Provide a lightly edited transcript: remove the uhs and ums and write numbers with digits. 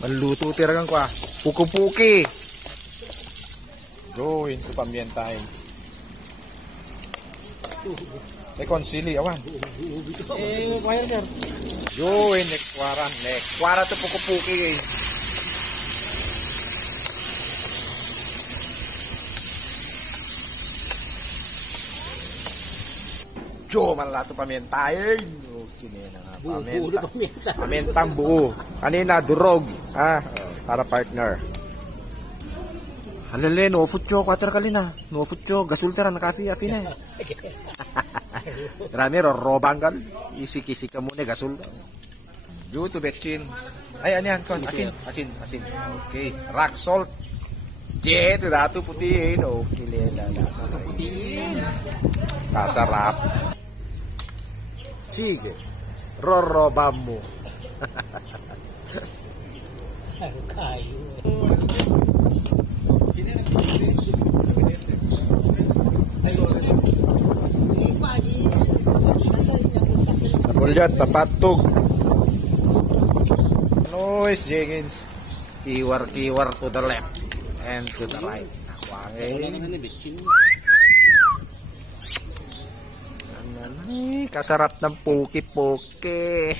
Manluto tiragang kwa. Puki-puki. Go into pamientay. Konsili awan. Kaya sir. Go in nekwaran. Nekwara to puki-puki. Jo malato pamientay. Okay na nga. Pamientang buo. Kanina durog. Para partner. Halale, no futyo, 4 kali na. No futyo, gasul tara, nakafi, afina. Marami, robangan. Isik-isik ka muna, gasul. Due to betchin. Ay, ano yan, kon? Asin. Okay, rock salt. Jet, dato putiin. Okay, lala. Kasarap. Sige. Roroban mo. Kayo. Sabulyat, papatog. Noise, Jenkins. Kiwar to the left and to the right. Kasarap ng puki-puki.